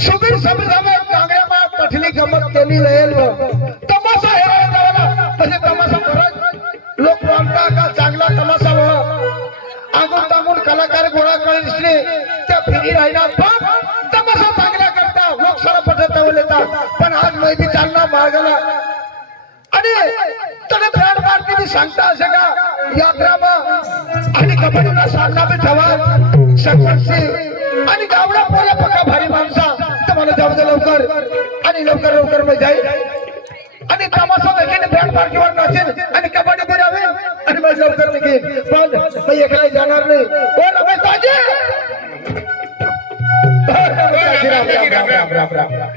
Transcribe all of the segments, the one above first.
सुबीर सभेमध्ये कांगड्यामा कठली गमत केली रहेल तमाशा हे म्हणजे तमाशा करत लोक म्हणता का चांगला तमाशा आगून तागून कलाकार गोळा करणे त्या फिरी राहिला पण तमाशा चांगला करता लोक सारा पटत बोलतात पण आज मैं भी चालना मार्गाला आणि तडे ब्रँड पार्टी भी सांगता असे का यात्रा आणि कबड्डीला सामना भी ठेवा सरपंच आणि गावडा पोऱ्या पक्का भारी माणसा तुम्हाला जाऊ दे लवकर आणि लवकर लवकर मी जाईल आणि तमाशा देखील ब्रँड पार्टीवर नाचेल आणि कबड्डी पुरावे आणि मग लवकर निघेल पण मी एकला जाणार नाही ओ रमेश दाजी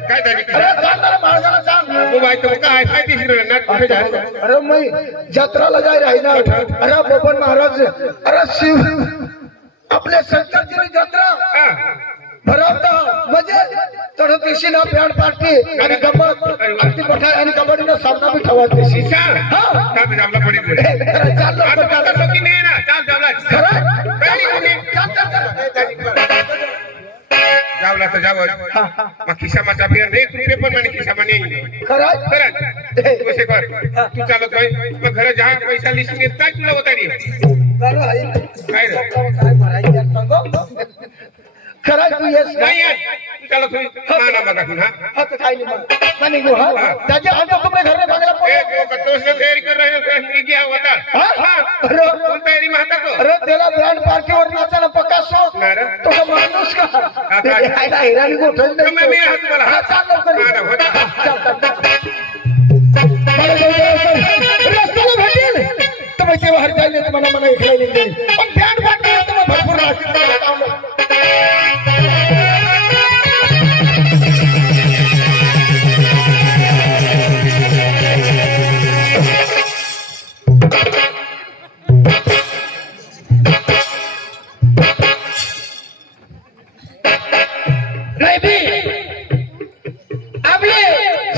काय दाजी अरे जाणार मार्गाला जाण तू माहिती काय काय दिसलं ना कुठे जायचं अरे मी जत्राला जाय राहणार अरे बबन महाराज अरे शिव आपल्या शंकरजीची जत्रा भरवता म्हणजे तडतीशीला बँड पार्टी आणि गमत अगदी मोठा आणि कबड्डीला सामना भी ठेवायचा शिसा हां जामला पडील चाल आता की नाही ना चाल जावला खरं काही कोणी जावला तर जावं मग खिसा माझा बिया रे रुपये पण नाही खिसा म्हणे खरं खरं कसे कर तू चालत काय मग घर जा पैसा लिस्ट घेत काय तुला होता काय रे काय भरायचं सांगो खरं तू येस नाही चलो तू ना मगा तू हां हत काय नाही माने गो हां त्याचे हम तो तुमने घर में बांगला ए तो कटोस से तैयारी कर रहे हो मी क्या होता हां अरे तुम तैयारी में आता तो अरे त्याला ब्रँड पार्टीवर नाचायला पक्का शो तो माणूस का आयला हिराणी गोठल नाही मी हात मला हां चाल लवकर रस्त्याला भेटेल तुम्ही तेव्हा हर जायले तुम्हाला मला एकला नाही पण ब्रँड पार्टी तुम्हाला भरपूर राहतील नहीं भी आपले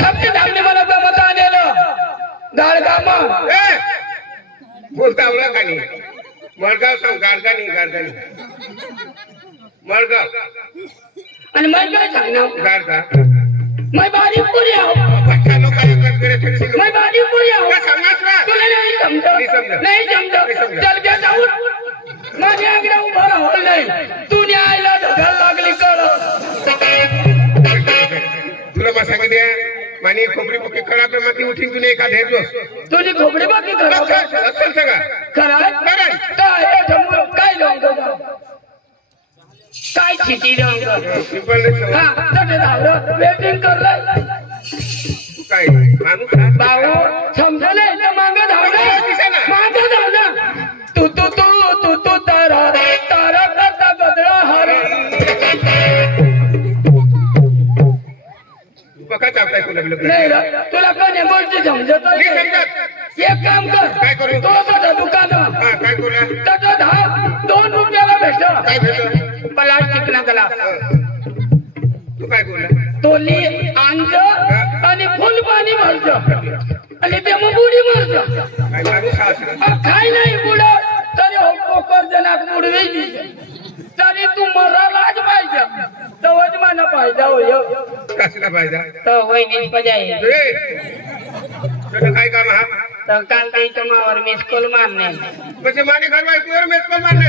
सबसे धामने मला मत आलेलं गाळगामा बोलता आवडा का नाही मळगाव सांग गाडगानी मळगाव आणि मैं काय सांगणार गाडगा मैं बारीकपुरी आहो अच्छा लोकांना करे मैं बारीकपुरी आहो समज ना तुला नाही समजा नाही समजा चल गया जाऊन माझ्या आग्रा उभा राहल नाही तू न्यायला ढगाल लागली कळ तुला मग सांगितले मानी खोबरी बुकी करा पे मती उठी तुने एका धेरलो तुझी खोबरी बाकी करा असल सगळा करा काय जमू काय लोंग काय छिटी लोंग हां तटे राव वेटिंग करलाय काय माणूस बाबू समजले तर मागे धावना तू तारा करता बदला हारा बघा चालताय तुला नाही तुला कोणी गोष्टी समजत एक काम कर काय करू तो माझा दुकान काय करूया त्याचा 2 रुपयाला भेट काय भेट प्लास्टिकला गला तू काय बोलला तोली अंज आणि फुल पाणी भरत आणि ते मग बुडी मारत काय माणूस असला काय नाही बुडा तरी होकर जनात बुडवी तरी तू मरालाच पाहिजे तवच मला पाहिजे होय कसला पाहिजे तर वहिनी पाहिजे तुझं काय काम हा तर काल काही तमावर मिस कॉल मारणे म्हणजे माने घर माहिती वर मिस कॉल मारणे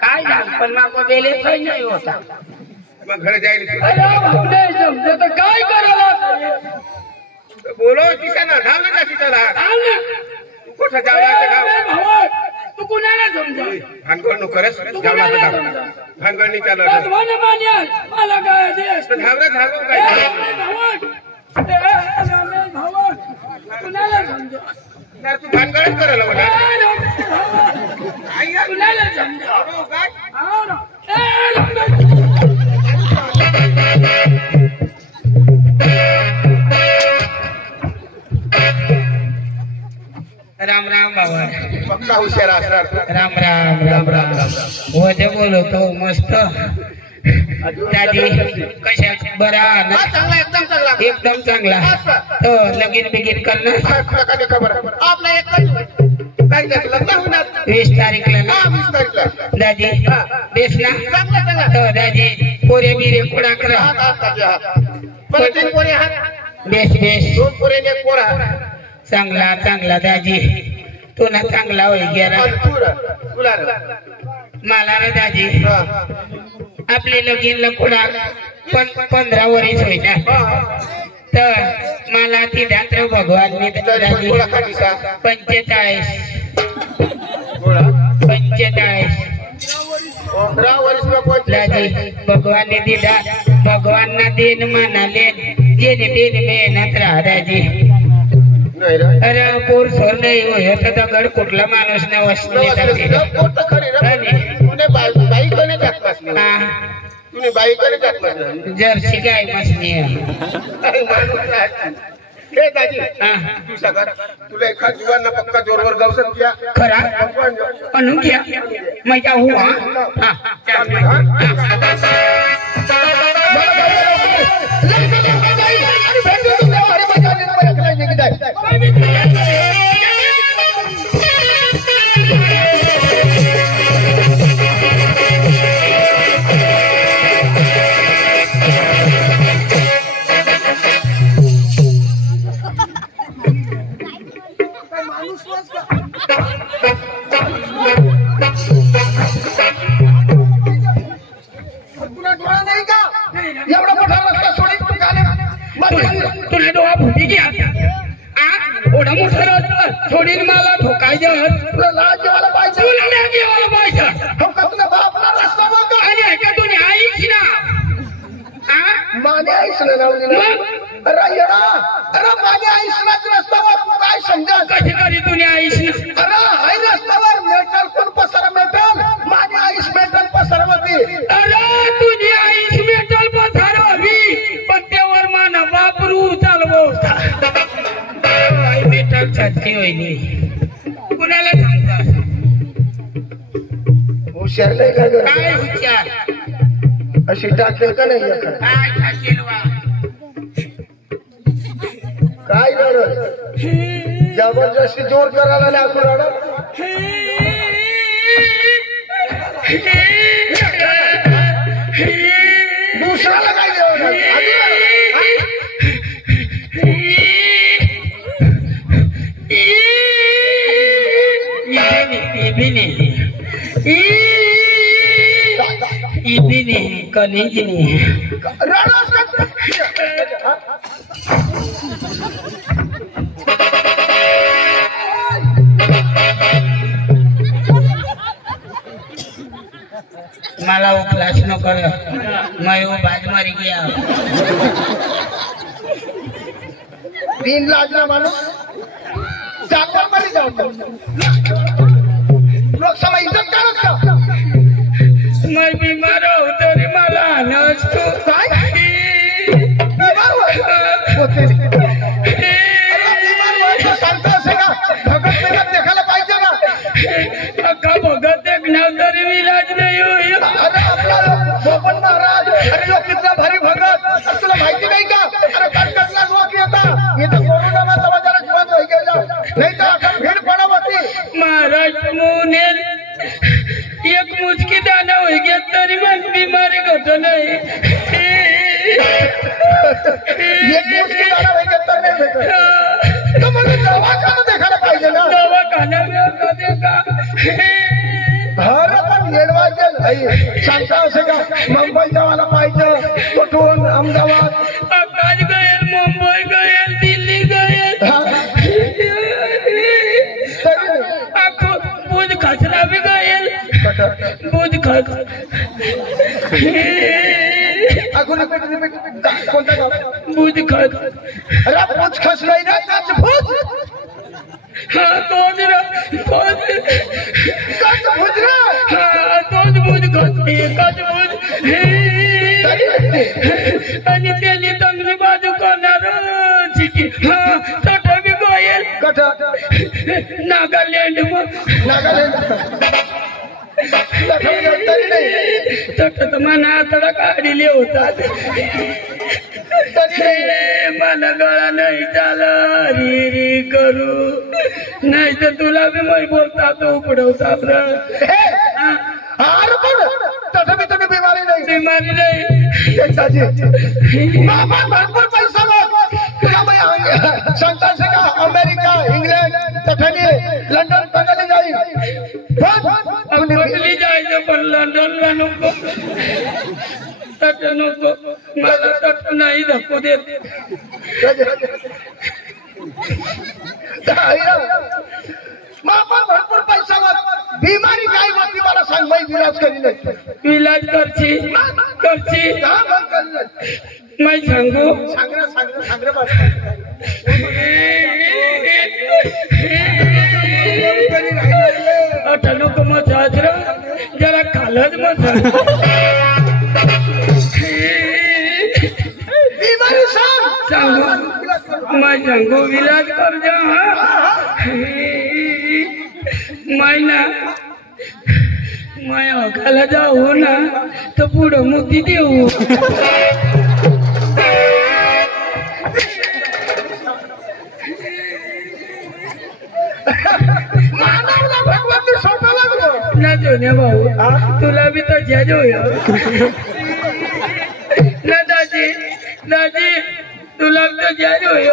काय झालं पण माको बेले नाही होता मग घर जाईल अरे समजत काय करायला बोलो किसा ना धावला का तिथला तू कुठं जावला तू कुणाला समजा भानगड नो करस जावला का भानगड नी चालत मला काय धावला धावो काय कुणाला समजा यार तू भानगडच करायला मला कुणाला समजा राम राम बाबा पक्का हुशार असणार राम राम राम राम वजे बोलतो मस्त दादी कशा बरा एकदम चांगला तो लगीन बिगीन करणार आपला एक काय लग्न होणार 20 तारीखला ना 20 तारीखला दादी बेस ना चांगला तो दादी पोरे बिरे कुडा करा मला 3 पोरे आहात बेस बेस 2 पोरे आणि 1 पोरा चांगला चांगला दाजी तुला चांगला होई गेला तुला मला रे दाजी आपले लगीन कुडा 15 वर्ष होई ना तर मला ती दात्र भगवान मी दाजी 45 दाजी भगवान ने दिला भगवान ना दिन म्हणाले जेने दिन मेहनत राहा दाजी अरे पोर सोर नाही होय तर दगड कुठला माणूस नाही वसले तुम्ही बाईकडे टाकलं जर्सी गाय मसनी हे दाजी तू सगळं तुला एखाद जीवांना पक्का जोरवर गाव सकत्या खरा अनु क्या मैं क्या हुआ एवढा मोठा रस्ता सोडीत तू का तुला डोळा फुटी घ्या एवढा मोठा रस्ता सोडीन मला ठोकायचं तुला लाज जेवायला पाहिजे तुला नाही जेवायला पाहिजे हो का तुझा बापला रस्ता बघ आणि ऐका तुम्ही आईच ना माने आईस ना नाव दिलं अरे येडा अरे माने आईस ना रस्ता बघ तू काय समजा कशी करी तुम्ही आईच ना अरे हाय रस्त्यावर मेटल कोण पसारा मेटल माने आईस मेटल पसारा मध्ये अरे तुझी आईच मेटल पसारा हवी पण त्यावर माना वापरू चालवता आई मेटल छाती होईनी कुणाला सांगता हुशार नाही का ग काय विचार अशी टाकेल का नाही एखाद? काय टाकेल वा काय रडत जबरदस्ती जोर करायला लागू रडत दुसऱ्याला काय इबिनी कलेजनी मला वो क्लास न कर मैं वो बाज मारी गया 3 लाजला माणूस जागवार मध्ये जाऊ लोकसभा इज्जत करत का मैं बीमार हूँ तरी मला नसतो काय बिमार होते बिमार व्हायचं सांगता असे का भगत मेहनत देखायला पाहिजे ना अक्का भगत देखणार तरी इलाज नाही होईल अरे आपला गोपन महाराज अरे लोक कितना भारी भगत अरे तुला माहिती नाही का अरे कर्कटला लोक येतात इथं कोरोना मध्ये जरा जीवन होई गेलं नाही तर अखंड भीड पडत होती महाराष्ट्र मुनेल एक मुचकी दाना होई गया तरी मन बीमारी घट नाही एक दिवस की दाना होई गेलं तर नाही भेटत तर मला दवाखाना देखायला पाहिजे ना दवाखाना कधी का घर पण येडवायचे सांगता असे का मुंबई जावायला पाहिजे कुठून अहमदाबाद आकाश गएल मुंबई गएल दिल्ली गएल आखो बुध खसरा भी गएल बुध खस कोणता गाव बुध खस अरे पूछ खस नाही ना कच भूज हाँ तोज रा तोज कच भूज रा हाँ तोज बुध खस कच बुध आणि त्याने चांगली बाजू करणार चिकी हाँ तोटा भी गएल कट नागालँड नागालँड तरी नाही तट मना आतडा काढिले होता तरी नाही मला गळा नाही झाला री री करू नाही तर तुला बी मै बोलता तो उपडवता हार पण तसं मी तुम्ही बिमारी नाही बिमारी नाही एकदाची मामा भरपूर पैसा मग तुला मी सांगता का अमेरिका इंग्लंड तठणी लंडन पकडली जाईल पटली जायचं पण लंडनला नको तट नको मला तट नाही धक्कू देत मामा भरपूर पैसा मग बिमारी काय होती मला सांग बाई विलाज करी नाही इलाज करची मैं सांगू सांगरे अठा नको मग साजरा जरा खालच मग बिमारी सांगू मैं सांगू इलाज कर जा मैं ना मैं अकाला जाऊ ना तर पुढं मुक्ती देऊ ना जोन्या भाऊ तुला बी तर जज होय ना दाजी तुला तर जज होय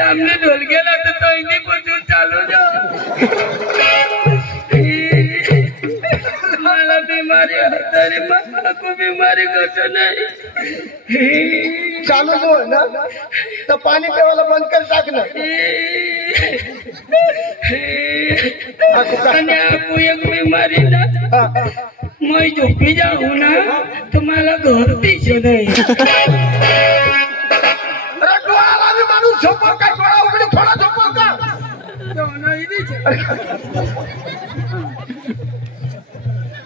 आमने ढोल गेला तर तो इथे बसून चालू जा मला बीमारी आहे तरी मला को बीमारी करत नाही चालू जो है ना तो पानी पेवाला बंद कर टाक ना आणि आपको एक बीमारी ना मैं झोपी जाऊ ना तो मला घर दिसत नाही अरे डोळाला बी माणूस झोपव का डोळा उघडी थोडा झोपव का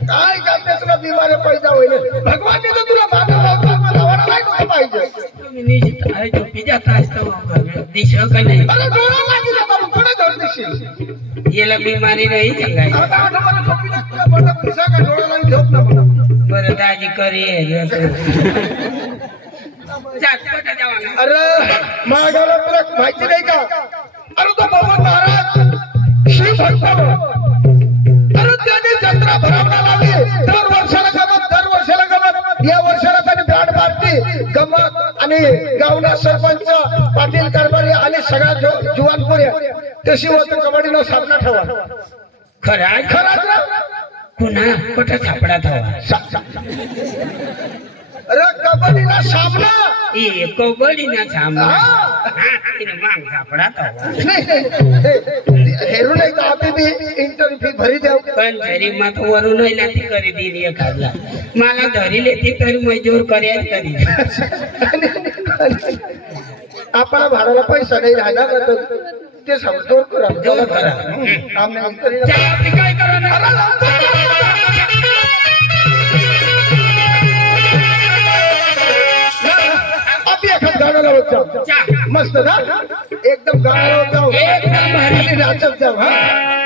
काय करते तुला बिमारी पैदा होईल भगवानने तर तुला पाहिजे झोपी जाता असतो दिस का नाही अरे डोळा लागली जाता मग थोडे धर दिसशील याला बिमारी नाही सांगाय आता आठवड्यात झोपी जात तुला बंद पिसा का डोळा लागली झोप ना मला बरं दाजी करी अरे मागाला तुला माहिती नाही का अरे तो भगवान महाराज शिव भक्त अरे त्यांनी जत्रा भरवण्यात आली दर वर्षाला गमत या वर्षाला त्यांनी बँड पार्टी गमत आणि गावना सरपंच पाटील कारभारी आणि सगळ्या जुवानपुऱ्या तशी होतं कबड्डीनं सामना ठेवा खरा पुन्हा कुठं सापडात हवा अरे कबड्डीला सामना कबड्डीना सामना मांग सापडात हवा हेरू नाही तर आपली बी इंटरव्ह्यू भरी द्या पण जरी मग वरून ती करी दिली एखादला मला धरी लेती तरी मजूर कर्याच करी आपल्याला भाड्याला पैसा नाही राहणार ना तर ते समजून करा जोर करा काय करा गाणं लावत जाऊ मस्त ना एकदम गाणं लावत जाऊ एकदम भारी नाचत जाऊ हा